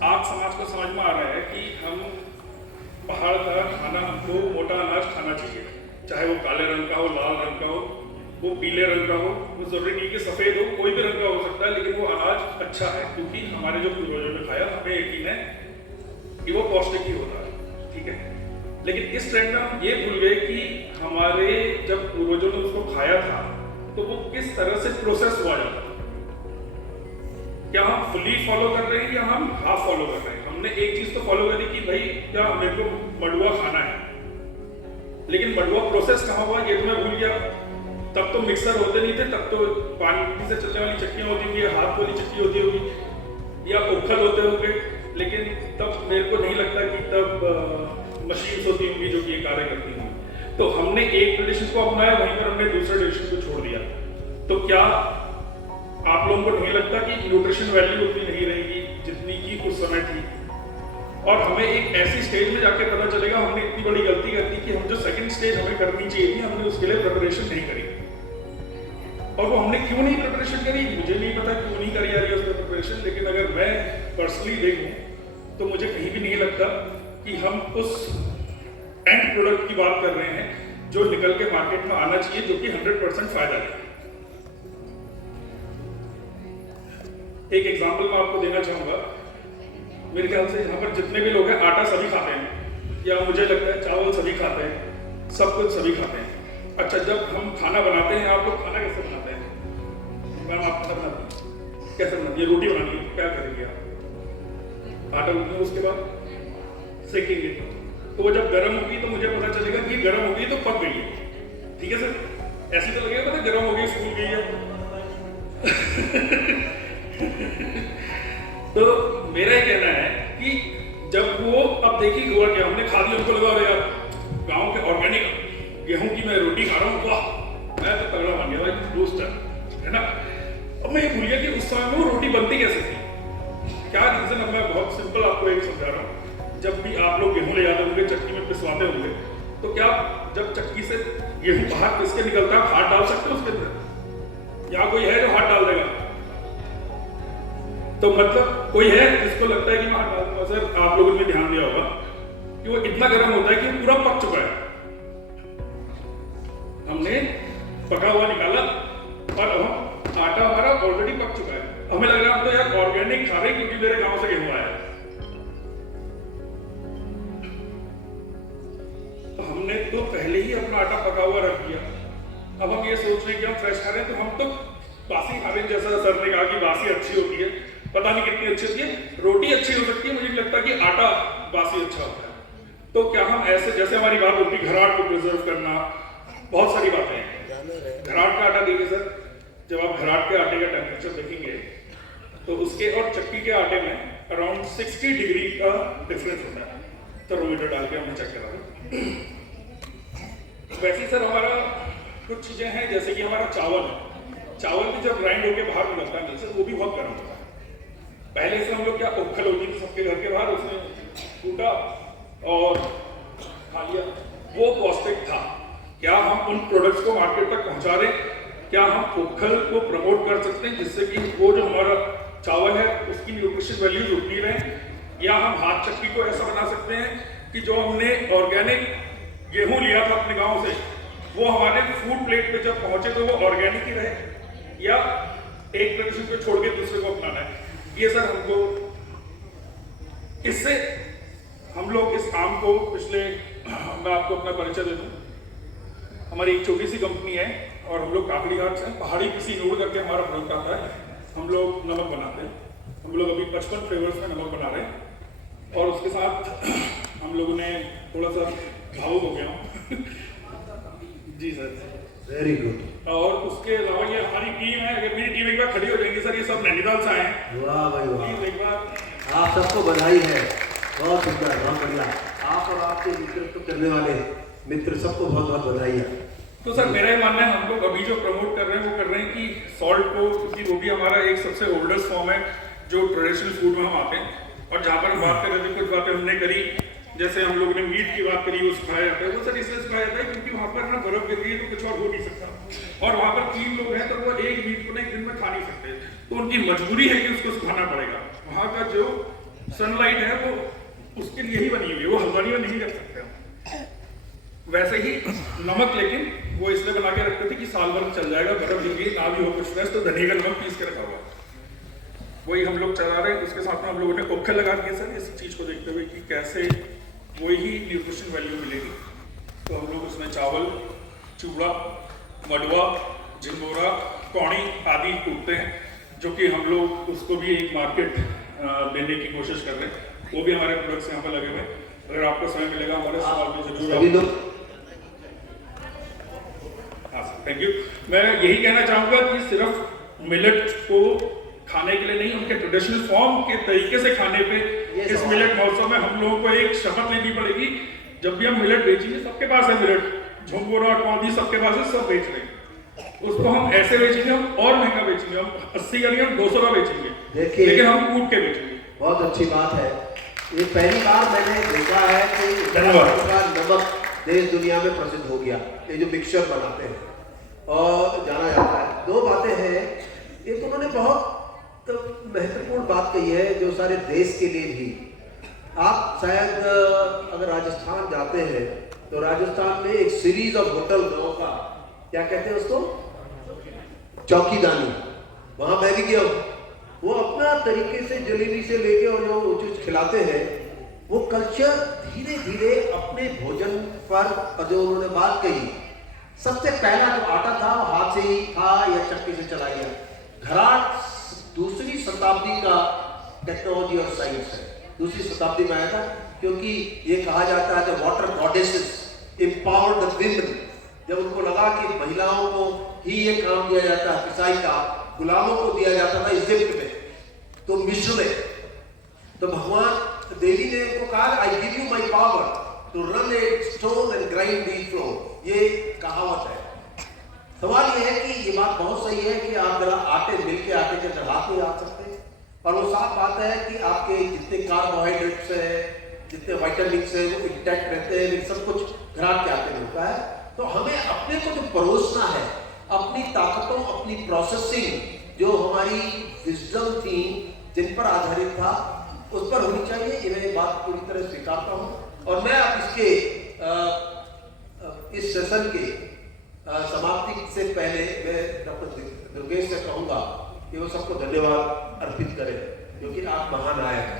आज समाज को समझ में आ रहा है कि हम पहाड़ का खाना, हमको मोटा अनाज खाना चाहिए, चाहे वो काले रंग का हो, लाल रंग का हो, वो पीले रंग का हो, वो जरूरी नहीं कि सफ़ेद हो, कोई भी रंग का हो सकता है, लेकिन वो अनाज अच्छा है क्योंकि हमारे जो पूर्वजों ने खाया हमें यकीन है कि वो पौष्टिक ही होता है। ठीक है, लेकिन इस ट्रेंड में हम ये भूल गए कि हमारे जब पूर्वजों ने उसको खाया था तो वो किस तरह से प्रोसेस हुआ जाता था। क्या हम फुली फॉलो कर रहे हैं या हम हाफ फॉलो कर रहे हैं? हमने एक चीज तो फॉलो करी कि भाई क्या मेरे को मडुआ खाना है, लेकिन मडुआ प्रोसेस कहाँ हुआ ये तो मैं भूल गया। तब तो मिक्सर होते नहीं थे, तब तो पानी से चलने वाली चक्कियां होती होंगी, हाथ वाली चक्की होती होगी या उखल होते होंगे, लेकिन तब मेरे को नहीं लगता कि तब मशीन्स होती होंगी जो कि ये कार्य करती होंगी। तो हमने एक ट्रेडिशन को अपनाया, वहीं पर हमने दूसरे ट्रेडिशन को छोड़ दिया। तो क्या आप लोगों को नहीं लगता कि न्यूट्रिशन वैल्यू उतनी नहीं रहेगी जितनी की उस समय थी? और हमें एक ऐसी स्टेज में जाके पता चलेगा हमने इतनी बड़ी गलती कर दी कि हम जो सेकंड स्टेज हमें करनी चाहिए थी हमने उसके लिए प्रिपरेशन नहीं करी। और वो हमने क्यों नहीं प्रिपरेशन करी मुझे नहीं पता, क्यों नहीं करी जा रही है उस पर प्रिपरेशन, लेकिन अगर मैं पर्सनली देखूं तो मुझे कहीं भी नहीं लगता कि हम उस एंड प्रोडक्ट की बात कर रहे हैं जो निकल के मार्केट में आना चाहिए, जो कि 100% फायदा दे। एक एग्जांपल मैं आपको देना चाहूंगा। मेरे ख्याल से यहाँ पर जितने भी लोग हैं आटा सभी खाते हैं, या मुझे लगता है चावल सभी खाते हैं, सब कुछ सभी खाते हैं। अच्छा, जब हम खाना बनाते हैं, आप लोग खाना कैसे बनाते हैं? मैम आप खाना बनाते हैं कैसे बनाती है? रोटी बनानी है, क्या करेंगे आप? आटा गूंथेंगे, उसके बाद सेकेंगे, तो वो जब गर्म होगी तो मुझे पता चलेगा कि गर्म हो गई तो पक गई है। ठीक है सर, ऐसी तो लगेगा पता गर्म हो गई फूल गई है। तो मेरा ये कहना है कि जब वो अब देखिए हुआ क्या, हमने खा लिया, उनको लगा यार गांव के ऑर्गेनिक गेहूं की मैं रोटी खा रहा हूँ, वाह मैं तो तगड़ा बन गया भाई, बूस्टर है ना। अब मैं ये भूल गया कि उस समय में वो रोटी बनती कैसे थी, क्या रीजन। अब मैं बहुत सिंपल आपको एक समझा रहा हूँ। जब भी आप लोग गेहूं ले जाते होंगे, चक्की में पिसवाते होंगे, तो क्या जब चक्की से गेहूं बाहर पिस के निकलता है, हाथ डाल सकते हो उसके अंदर? या कोई है जो हाथ डाल देगा? तो मतलब कोई है जिसको लगता है कि मैं हाथ डाल दूंगा? सर आप लोगों ने ध्यान दिया होगा कि वो इतना गर्म होता है कि पूरा पक चुका है, हमने पका हुआ निकाला और अब आटा हमारा ऑलरेडी पक चुका है। हमें लग रहा है तो यार ऑर्गेनिक खा रहे क्योंकि मेरे गांव से गेहूं आया। तो हमने तो पहले ही अपना आटा पका हुआ रख दिया। अब हम ये सोच रहे हैं कि हम फ्रेश खा रहे हैं, तो हम तो बासी खा रहे हैं। जैसा सर ने कहा कि बासी अच्छी होती है, पता नहीं कितनी अच्छी होती है। रोटी अच्छी हो सकती है, मुझे नहीं लगता कि आटा बासी अच्छा होता है। तो क्या हम ऐसे, जैसे हमारी बात होती है घराट को प्रिजर्व करना, बहुत सारी बातें हैं। घराट का आटा देखिए सर, जब आप घराट के आटे का टेम्परेचर देखेंगे तो उसके और चक्की के आटे में अराउंड 60 डिग्री का डिफरेंस होता है। थर्मोमीटर डाल के हमने चेक करा। वैसे सर हमारा कुछ चीजें हैं, जैसे कि हमारा चावल भी जब ग्राइंड होकर बाहर निकलता है सर, वो भी बहुत गर्म होता है। पहले से हम लोग क्या उखल होती थी सबके घर के बाहर, उसमें कूटा और खा लिया, वो पौष्टिक था। क्या हम उन प्रोडक्ट्स को मार्केट तक पहुंचा रहे हैं? क्या हम उखल को प्रमोट कर सकते हैं जिससे कि वो जो हमारा चावल है उसकी न्यूट्रिशन वैल्यूज उतनी रहे? या हम हाथ चक्की को ऐसा बना सकते हैं कि जो हमने ऑर्गेनिक गेहूं लिया था अपने गांव से, वो हमारे फूड प्लेट पे जब पहुंचे तो वो ऑर्गेनिक ही रहे? या एक ट्रेडिशन को छोड़ के दूसरे को अपनाना है? ये सर हमको, इससे हम लोग इस आम को पिछले, मैं आपको अपना परिचय दे दूं, हमारी एक छोटी सी कंपनी है और हम लोग काकड़ी घाट से, पहाड़ी किसी नोड करके हमारा प्रोडक्ट आता है। हम लोग नमक बनाते हैं, हम लोग अभी 55 फ्लेवर्स में नमक बना रहे हैं और उसके साथ हम लोगों ने थोड़ा सा भावुक हो गया जी सर, वेरी गुड। और उसके अलावा ये हमारी टीम है, अगर मेरी टीम एक बार खड़ी हो जाएगी सर, ये सब नैनीताल से आए हैं। वाह भाई वाह, एक बार आप सबको बधाई है, बहुत सुंदर, बहुत बढ़िया। आप और आपके नेतृत्व करने वाले मित्र सबको बहुत बहुत बधाई है। तो सर मेरा ही मानना है, हम लोग अभी जो प्रमोट कर रहे हैं वो कर रहे हैं कि सॉल्ट को, क्योंकि रोटी हमारा एक सबसे ओल्डेस्ट फॉर्म है जो ट्रेडिशनल फूड में हम आते हैं। और जहाँ पर हम बात कर रहे थे, कुछ बातें हमने करी, जैसे हम लोगों ने मीट की बात करी, वो सिखाया जाता है। वो सर इसलिए सिखाया जाता है क्योंकि वहाँ पर ना बर्फ गिर रही है तो कुछ और हो नहीं सकता, और वहाँ पर 3 लोग हैं तो वो एक मीट को ना एक दिन में खा नहीं सकते, तो उनकी मजबूरी है कि उसको सिखाना पड़ेगा। वहाँ का जो सनलाइट है वो उसके लिए ही बनी हुई है, वो हल्द्वानी में नहीं कर सकते हम। वैसे ही नमक, लेकिन वो इसलिए बना के रखते थे कि साल भर चल जाएगा, बर्फ गिर गई ना भी हो कुछ फ्रेश तो धनिया का नमक पीस के रखा हुआ है, वही हम लोग चला रहे हैं। उसके साथ में हम लोगों ने ओखे लगा दिए सर इस चीज को देखते हुए कि कैसे वही न्यूट्रिशन वैल्यू मिलेगी। तो हम लोग उसमें चावल, चूड़ा, मडवा, झिंगोरा, कौड़ी आदि कूटते हैं, जो कि हम लोग उसको भी एक मार्केट देने की कोशिश कर रहे हैं। वो भी हमारे प्रोडक्ट्स यहाँ पर लगे हुए हैं। अगर आपको समय मिलेगा हमारे सवाल पे जरूर सभी लोग। हाँ सर, थैंक यू। मैं यही कहना चाहूँगा कि सिर्फ मिलेट को खाने के लिए नहीं, उनके ट्रेडिशनल फॉर्म के तरीके से खाने पे इस मिलेट महोत्सव में हम लोगों को एक शपथ लेनी पड़ेगी। जब भी हम मिलेट बेचेंगे, सबके पास है मिलेट, झुंगोरा, कौदी सबके पास है, सब बेच रहे हैं। उसको हम ऐसे बेचेंगे, हम और महंगा बेचेंगे, हम 80 का नहीं, हम 200 का बेचेंगे, लेकिन हम कूट के बेचेंगे। बहुत अच्छी बात है। ये पहली बार मैंने देखा है कि धन्यवाद। नमक देश दुनिया में प्रसिद्ध हो गया, ये जो मिक्सचर बनाते हैं और जाना जाता है। दो बातें हैं, एक उन्होंने बहुत महत्वपूर्ण बात कही है जो सारे देश के लिए भी। आप शायद अगर राजस्थान जाते हैं तो राजस्थान में एक सीरीज ऑफ होटल गाँव का, क्या कहते हैं उसको, चौकीदानी, वहां मैं भी गया हूं। वो अपना तरीके से जलेबी से लेके और जो चीज खिलाते हैं, वो कल्चर धीरे धीरे अपने भोजन पर, जो उन्होंने बात कही, सबसे पहला जो आटा था वो हाथ से ही था या चक्की से चला गया। घराट दूसरी शताब्दी का टेक्नोलॉजी और साइंस है, दूसरी शताब्दी में आया था, क्योंकि ये कहा जाता है the water goddesses empowered the women. जब उनको लगा कि महिलाओं को ही ये काम दिया जाता है पिसाई का, गुलामों को दिया जाता था इजिप्ट में, तो मिस्र में, तो भगवान देवी ने उनको कहा I give you my power to run a stone and grind the floor. ये कहावत है। सवाल ये है कि ये बात बहुत सही है कि आप जरा आटे मिल के आटे के चढ़ाते आ सकते हैं, और वो साफ बात है कि आपके जितने कार्बोहाइड्रेट्स है, जितने वाइटामिन्स है, वो इंटैक्ट रहते हैं, सब कुछ घराट के आटे में होता है। तो हमें अपने को जो परोसना है, अपनी ताकतों, अपनी प्रोसेसिंग जो हमारी विजडम थी, जिन पर आधारित था, उस पर होनी चाहिए। ये मैं बात पूरी तरह स्वीकारता हूँ। और मैं अब इसके इस सेशन के समाप्ति से पहले मैं डॉक्टर दुर्गेश से कहूँगा कि वो सबको धन्यवाद अर्पित करें, क्योंकि आप महान आए हैं।